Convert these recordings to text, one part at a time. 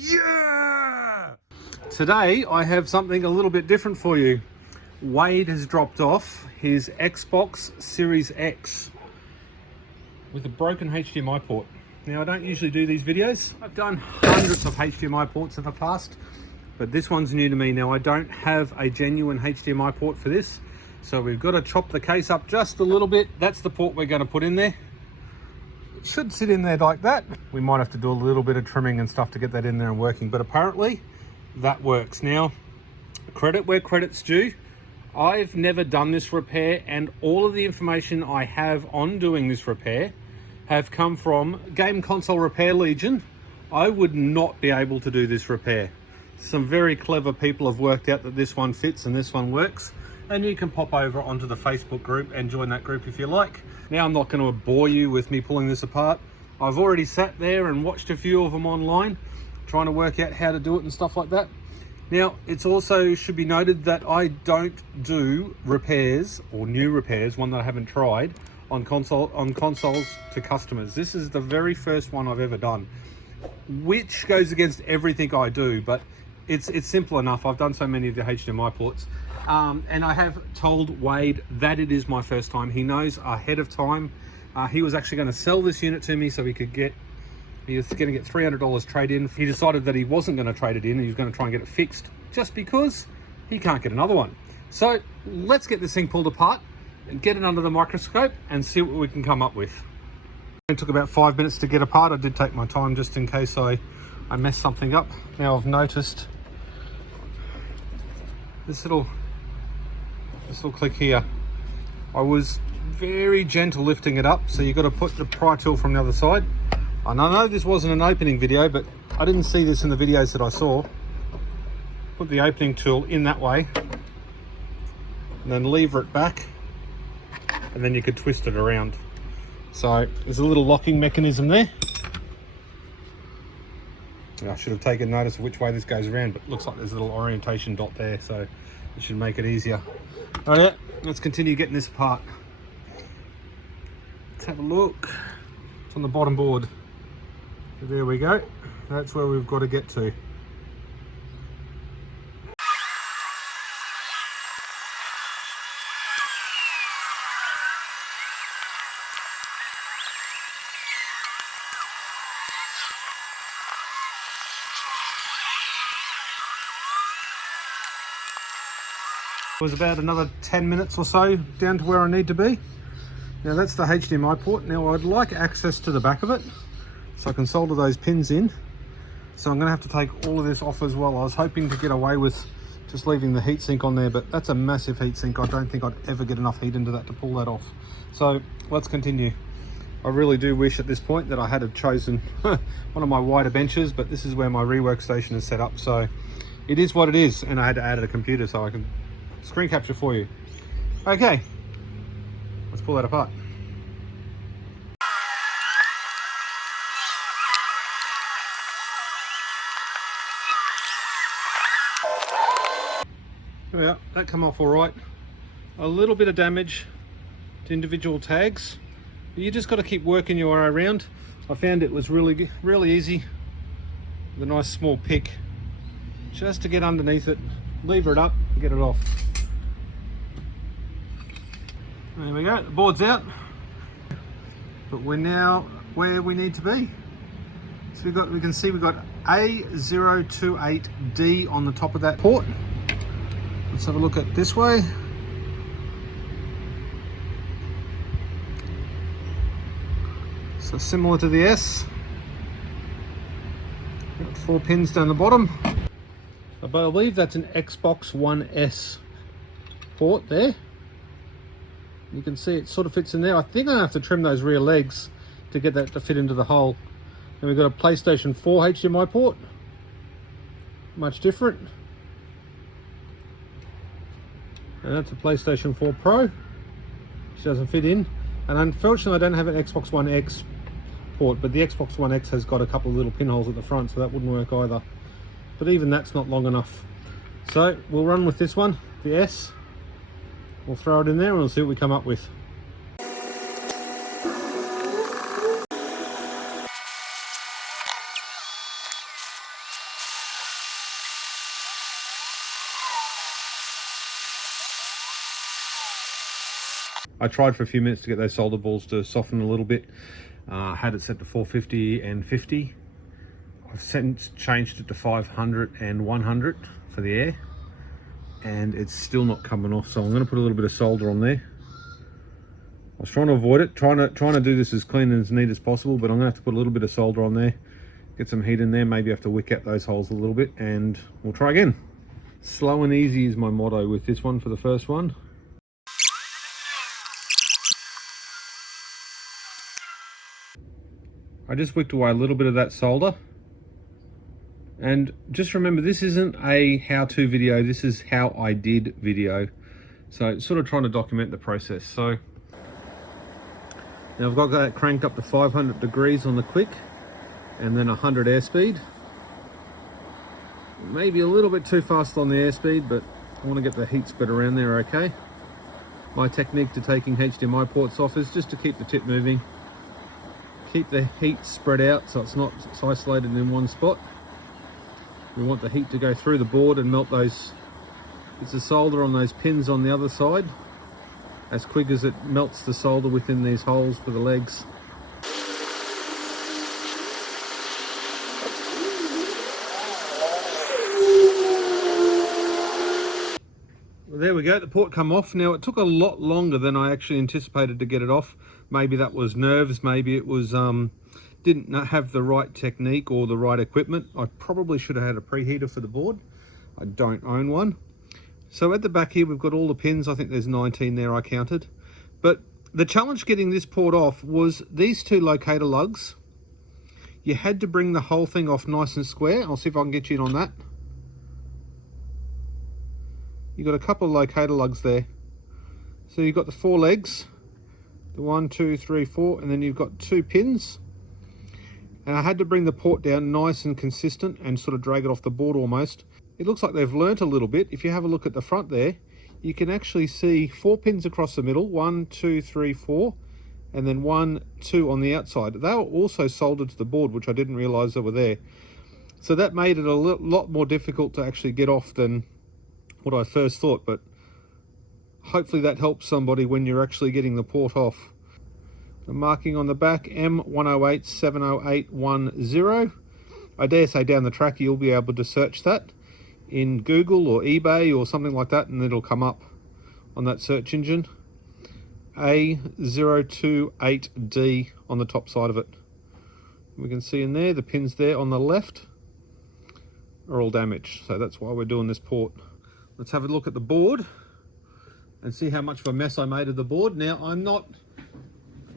Yeah! Today I have something a little bit different for you. Wade has dropped off his Xbox Series X with a broken HDMI port. Now I don't usually do these videos. I've done hundreds of HDMI ports in the past, but this one's new to me. Now I don't have a genuine HDMI port for this, so we've got to chop the case up just a little bit. That's the port we're going to put in there. It should sit in there like that. We might have to do a little bit of trimming and stuff to get that in there and working, but apparently that works. Now, credit where credit's due. I've never done this repair, and all of the information I have on doing this repair have come from Game Console Repair Legion. I would not be able to do this repair. Some very clever people have worked out that this one fits and this one works, and you can pop over onto the Facebook group and join that group if you like. Now I'm not going to bore you with me pulling this apart. I've already sat there and watched a few of them online, trying to work out how to do it and stuff like that. Now, it's also should be noted that I don't do repairs or new repairs, one that I haven't tried, on consoles to customers. This is the very first one I've ever done, which goes against everything I do, but it's simple enough. I've done so many of the HDMI ports, and I have told Wade that it is my first time. He knows ahead of time. He was actually going to sell this unit to me so he was going to get $300 trade in. He decided that he wasn't going to trade it in. He was going to try and get it fixed just because he can't get another one. So let's get this thing pulled apart and get it under the microscope and see what we can come up with. It took about 5 minutes to get apart. I did take my time just in case I messed something up. Now I've noticed this little click here. I was very gentle lifting it up, so you've got to put the pry tool from the other side. And I know this wasn't an opening video, but I didn't see this in the videos that I saw. Put the opening tool in that way, and then lever it back, and then you could twist it around. So there's a little locking mechanism there. I should have taken notice of which way this goes around, but it looks like there's a little orientation dot there, so it should make it easier. All right, let's continue getting this apart. Let's have a look. It's on the bottom board. So there we go. That's where we've got to get to. It was about another 10 minutes or so down to where I need to be. Now that's the HDMI port. Now I'd like access to the back of it so I can solder those pins in. So I'm going to have to take all of this off as well. I was hoping to get away with just leaving the heatsink on there, but that's a massive heatsink. I don't think I'd ever get enough heat into that to pull that off. So let's continue. I really do wish at this point that I had chosen one of my wider benches, but this is where my rework station is set up. So it is what it is, and I had to add a computer so I can screen capture for you. Okay, let's pull that apart. Yeah, that come off all right. A little bit of damage to individual tags, but you just got to keep working your way around. I found it was really easy with a nice small pick just to get underneath it, lever it up and get it off. There we go, the board's out, but we're now where we need to be. So we can see we've got A028D on the top of that port. Let's have a look at this way. So similar to the S. Got 4 pins down the bottom. I believe that's an Xbox One S port there. You can see it sort of fits in there. I think I have to trim those rear legs to get that to fit into the hole. And we've got a PlayStation 4 HDMI port. Much different. And that's a PlayStation 4 Pro, which doesn't fit in. And unfortunately I don't have an Xbox One X port, but the Xbox One X has got a couple of little pinholes at the front, so that wouldn't work either. But even that's not long enough. So we'll run with this one, the S. We'll throw it in there and we'll see what we come up with. I tried for a few minutes to get those solder balls to soften a little bit. Had it set to 450 and 50. I've since changed it to 500 and 100 for the air, and it's still not coming off, so I'm going to put a little bit of solder on there. I was trying to avoid it, trying to do this as clean and as neat as possible, but I'm going to have to put a little bit of solder on there, get some heat in there, maybe have to wick out those holes a little bit, and we'll try again. Slow and easy is my motto with this one for the first one. I just wicked away a little bit of that solder. And just remember, this isn't a how-to video, this is how I did video. So sort of trying to document the process. So now I've got that cranked up to 500 degrees on the quick, and then 100 airspeed. Maybe a little bit too fast on the airspeed, but I want to get the heat spread around there okay. My technique to taking HDMI ports off is just to keep the tip moving. Keep the heat spread out so it's not isolated in one spot. We want the heat to go through the board and melt those bits of solder on those pins on the other side as quick as it melts the solder within these holes for the legs. Well, there we go, the port come off. Now it took a lot longer than I actually anticipated to get it off. Maybe that was nerves, maybe it was didn't have the right technique or the right equipment. I probably should have had a preheater for the board. I don't own one. So at the back here we've got all the pins. I think there's 19 there I counted. But the challenge getting this port off was these two locator lugs. You had to bring the whole thing off nice and square. I'll see if I can get you in on that. You've got a couple of locator lugs there. So you've got the four legs, the 1, 2, 3, 4, and then you've got two pins. And I had to bring the port down nice and consistent and sort of drag it off the board almost. It looks like they've learnt a little bit. If you have a look at the front there, you can actually see 4 pins across the middle, 1, 2, 3, 4, and then 1, 2 on the outside. They were also soldered to the board, which I didn't realise they were there. So that made it a lot more difficult to actually get off than what I first thought, but hopefully that helps somebody when you're actually getting the port off. The marking on the back, M10870810. I dare say down the track you'll be able to search that in Google or eBay or something like that, and it'll come up on that search engine. A028D on the top side of it. We can see in there, the pins there on the left are all damaged, so that's why we're doing this port. Let's have a look at the board and see how much of a mess I made of the board. Now,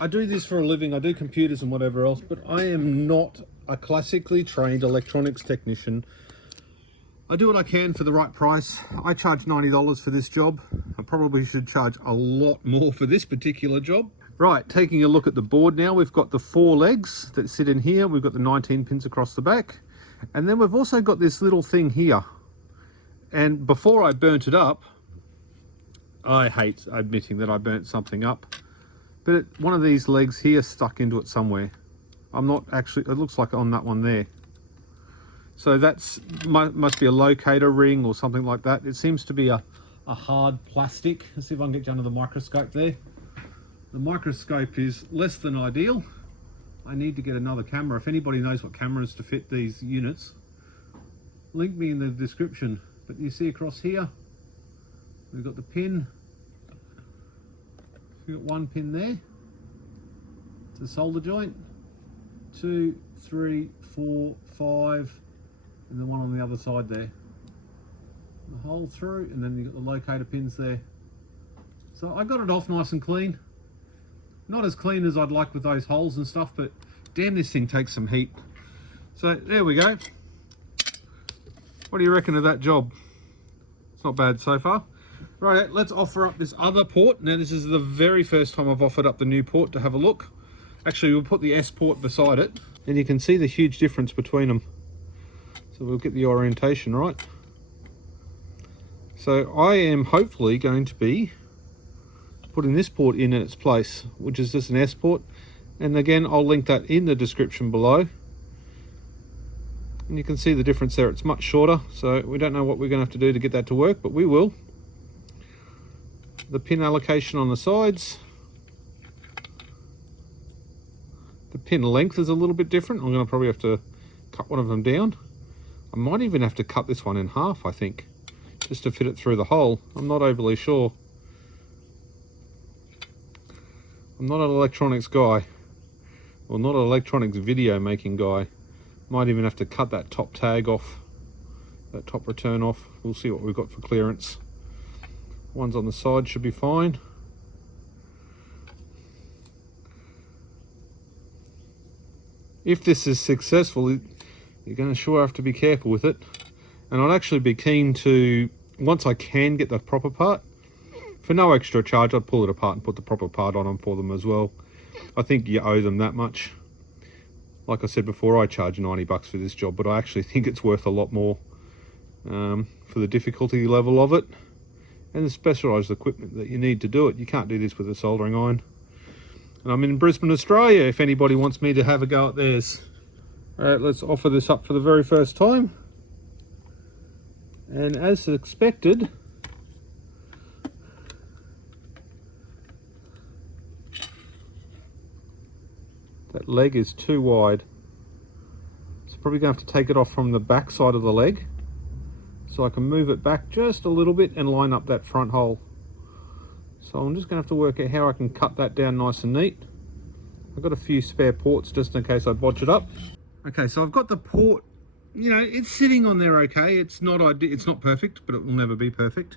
I do this for a living, I do computers and whatever else, but I am not a classically trained electronics technician. I do what I can for the right price. I charge $90 for this job. I probably should charge a lot more for this particular job. Right, taking a look at the board now, we've got the 4 legs that sit in here. We've got the 19 pins across the back. And then we've also got this little thing here. And before I burnt it up, I hate admitting that I burnt something up, but one of these legs here stuck into it somewhere. I'm not actually, it looks like on that one there. So that's must be a locator ring or something like that. It seems to be a hard plastic. Let's see if I can get you under the microscope there. The microscope is less than ideal. I need to get another camera. If anybody knows what cameras to fit these units, link me in the description. But you see across here, we've got the pin. We've got 1 pin there. It's a solder joint. 2, 3, 4, 5, and the one on the other side there. The hole through, and then you've got the locator pins there. So I got it off nice and clean. Not as clean as I'd like with those holes and stuff, but damn, this thing takes some heat. So there we go. What do you reckon of that job? It's not bad so far. Right, let's offer up this other port. Now this is the very first time I've offered up the new port to have a look. Actually, we'll put the S port beside it, and you can see the huge difference between them. So we'll get the orientation right. So I am hopefully going to be putting this port in its place, which is just an S port. And again, I'll link that in the description below. And you can see the difference there. It's much shorter, so we don't know what we're going to have to do to get that to work, but we will. The pin allocation on the sides. pin length is a little bit different. I'm going to probably have to cut one of them down. I might even have to cut this one in half, I think, just to fit it through the hole. I'm not overly sure. I'm not an electronics guy, or not an electronics video making guy. Might even have to cut that top tag off, that top return off. We'll see what we've got for clearance. Ones on the side should be fine. If this is successful, you're going to sure have to be careful with it. And I'd actually be keen to, once I can get the proper part, for no extra charge, I'd pull it apart and put the proper part on them for them as well. I think you owe them that much. Like I said before, I charge 90 bucks for this job, but I actually think it's worth a lot more for the difficulty level of it and the specialised equipment that you need to do it. You can't do this with a soldering iron. And I'm in Brisbane, Australia, if anybody wants me to have a go at theirs. Alright, let's offer this up for the very first time. And as expected, that leg is too wide. So probably going to have to take it off from the back side of the leg so I can move it back just a little bit and line up that front hole. So I'm just going to have to work out how I can cut that down nice and neat. I've got a few spare ports just in case I botch it up. Okay, so I've got the port, you know, it's sitting on there okay. It's not perfect, but it will never be perfect.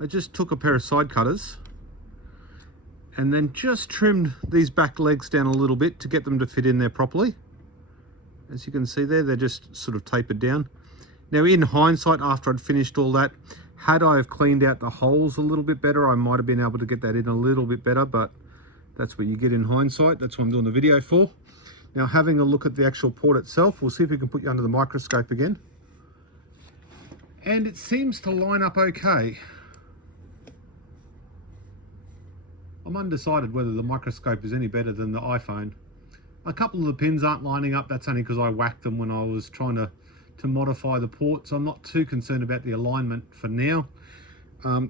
I just took a pair of side cutters and then just trimmed these back legs down a little bit to get them to fit in there properly. As you can see there, they're just sort of tapered down. Now in hindsight, after I'd finished all that, had I have cleaned out the holes a little bit better, I might have been able to get that in a little bit better, but that's what you get in hindsight. That's what I'm doing the video for. Now having a look at the actual port itself, we'll see if we can put you under the microscope again. And it seems to line up okay. I'm undecided whether the microscope is any better than the iPhone. A couple of the pins aren't lining up. That's only because I whacked them when I was trying to modify the port, so I'm not too concerned about the alignment for now.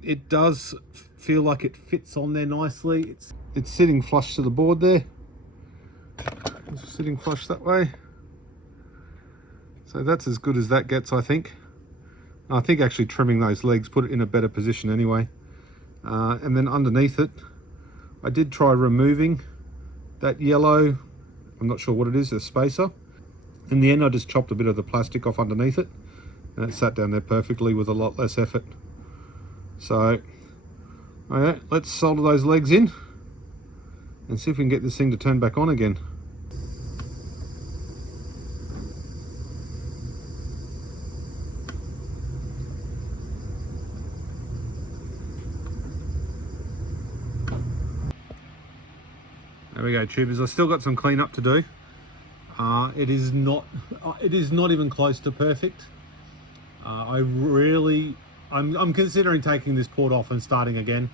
It does feel like it fits on there nicely. It's sitting flush to the board there. It's sitting flush that way. So that's as good as that gets, I think. I think actually trimming those legs put it in a better position anyway. And then underneath it, I did try removing that yellow, I'm not sure what it is, a spacer. In the end, I just chopped a bit of the plastic off underneath it, and it sat down there perfectly with a lot less effort. So, alright, let's solder those legs in and see if we can get this thing to turn back on again. There we go, tubers. I've still got some cleanup to do. It is not even close to perfect. I'm considering taking this port off and starting again.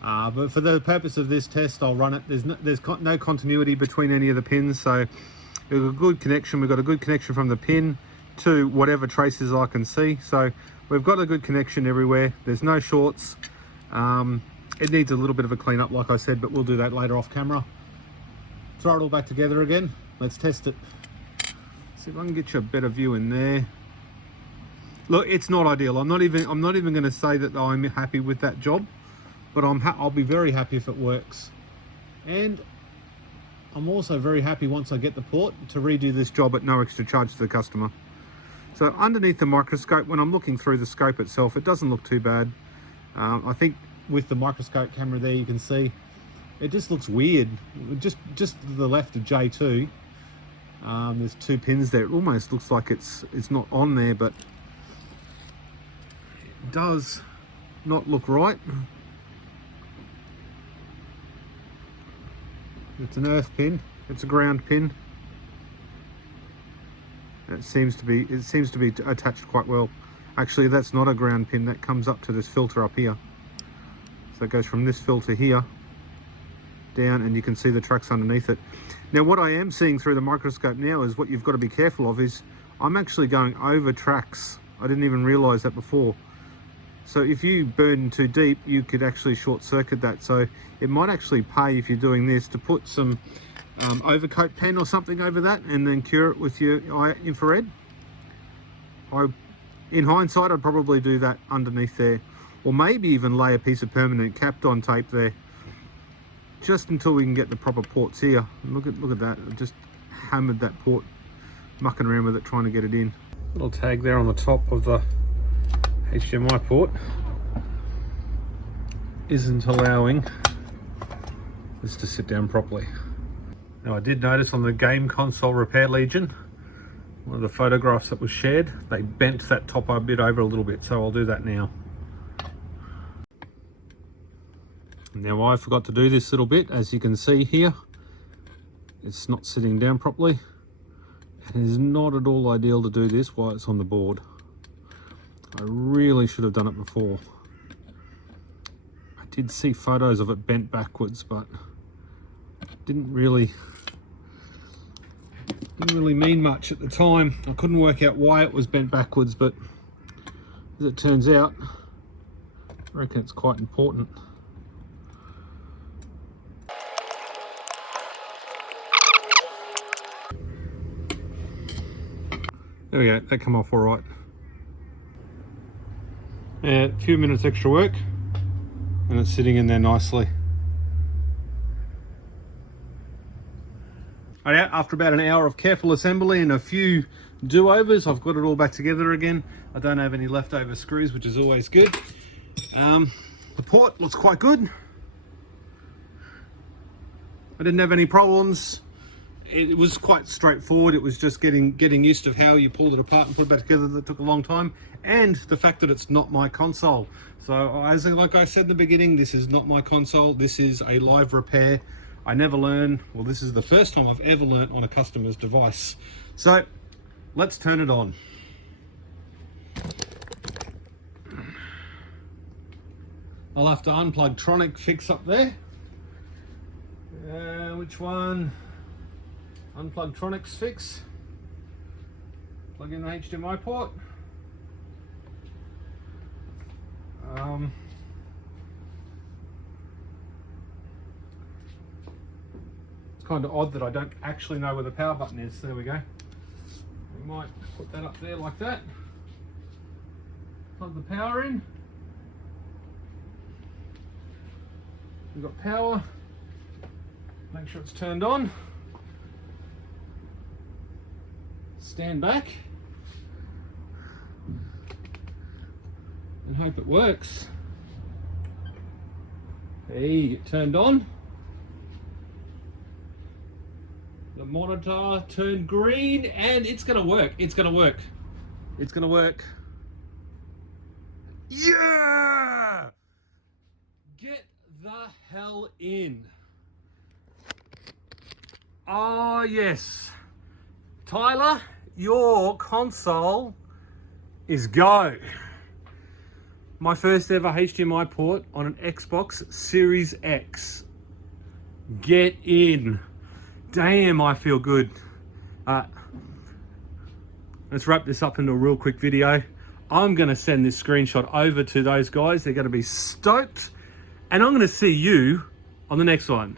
But for the purpose of this test, I'll run it. There's no continuity between any of the pins, so we've got a good connection. We've got a good connection from the pin to whatever traces I can see. So we've got a good connection everywhere. There's no shorts. It needs a little bit of a cleanup, like I said, but we'll do that later off camera. Throw it all back together again. Let's test it. See if I can get you a better view in there. Look, it's not ideal. I'm not even going to say that I'm happy with that job, but I'll be very happy if it works. And I'm also very happy once I get the port to redo this job at no extra charge to the customer. So underneath the microscope, when I'm looking through the scope itself, it doesn't look too bad. I think with the microscope camera there, you can see it just looks weird. Just to the left of J2, there's two pins there. It almost looks like it's not on there, but it does not look right. It's an earth pin. It's a ground pin. It seems to be attached quite well. Actually, that's not a ground pin. That comes up to this filter up here. So it goes from this filter here down, and you can see the tracks underneath it. Now what I am seeing through the microscope now is what you've got to be careful of is I'm actually going over tracks. I didn't even realize that before. So if you burn too deep, you could actually short circuit that. So it might actually pay, if you're doing this, to put some overcoat pen or something over that, and then cure it with your infrared. In hindsight, I'd probably do that underneath there, or maybe even lay a piece of permanent Kapton tape there, just until we can get the proper ports here. And look at that! I just hammered that port, mucking around with it, trying to get it in. Little tag there on the top of the HDMI port isn't allowing this to sit down properly. Now, I did notice on the Game Console Repair Legion, one of the photographs that was shared, they bent that top a bit over a little bit, so I'll do that now. Now, I forgot to do this little bit. As you can see here, it's not sitting down properly. It is not at all ideal to do this while it's on the board. I really should have done it before. I did see photos of it bent backwards, but didn't really mean much at the time. I couldn't work out why it was bent backwards, but as it turns out, I reckon it's quite important. There we go, that come off all right. A few minutes extra work, and it's sitting in there nicely. After about an hour of careful assembly and a few do-overs, I've got it all back together again. I don't have any leftover screws, which is always good. The port looks quite good. I didn't have any problems. It was quite straightforward. It was just getting used to how you pulled it apart and put it back together. That took a long time, and the fact that it's not my console. So like I said in the beginning, this is not my console. This is a live repair. I never learn. Well, this is the first time I've ever learned on a customer's device. So let's turn it on. I'll have to unplug Tronic fix up there. Which one? Unplug Tronic's fix. Plug in the HDMI port. It's kind of odd that I don't actually know where the power button is. There we go. We might put that up there like that. Plug the power in. We've got power. Make sure it's turned on. Stand back and hope it works. Hey, it turned on. The monitor turned green, and it's gonna work. It's gonna work. It's gonna work. Yeah! Get the hell in. Oh yes, Tyler, your console is go. My first ever HDMI port on an Xbox Series X. Get in. Damn, I feel good. Let's wrap this up into a real quick video. I'm gonna send this screenshot over to those guys. They're gonna be stoked. And I'm gonna see you on the next one.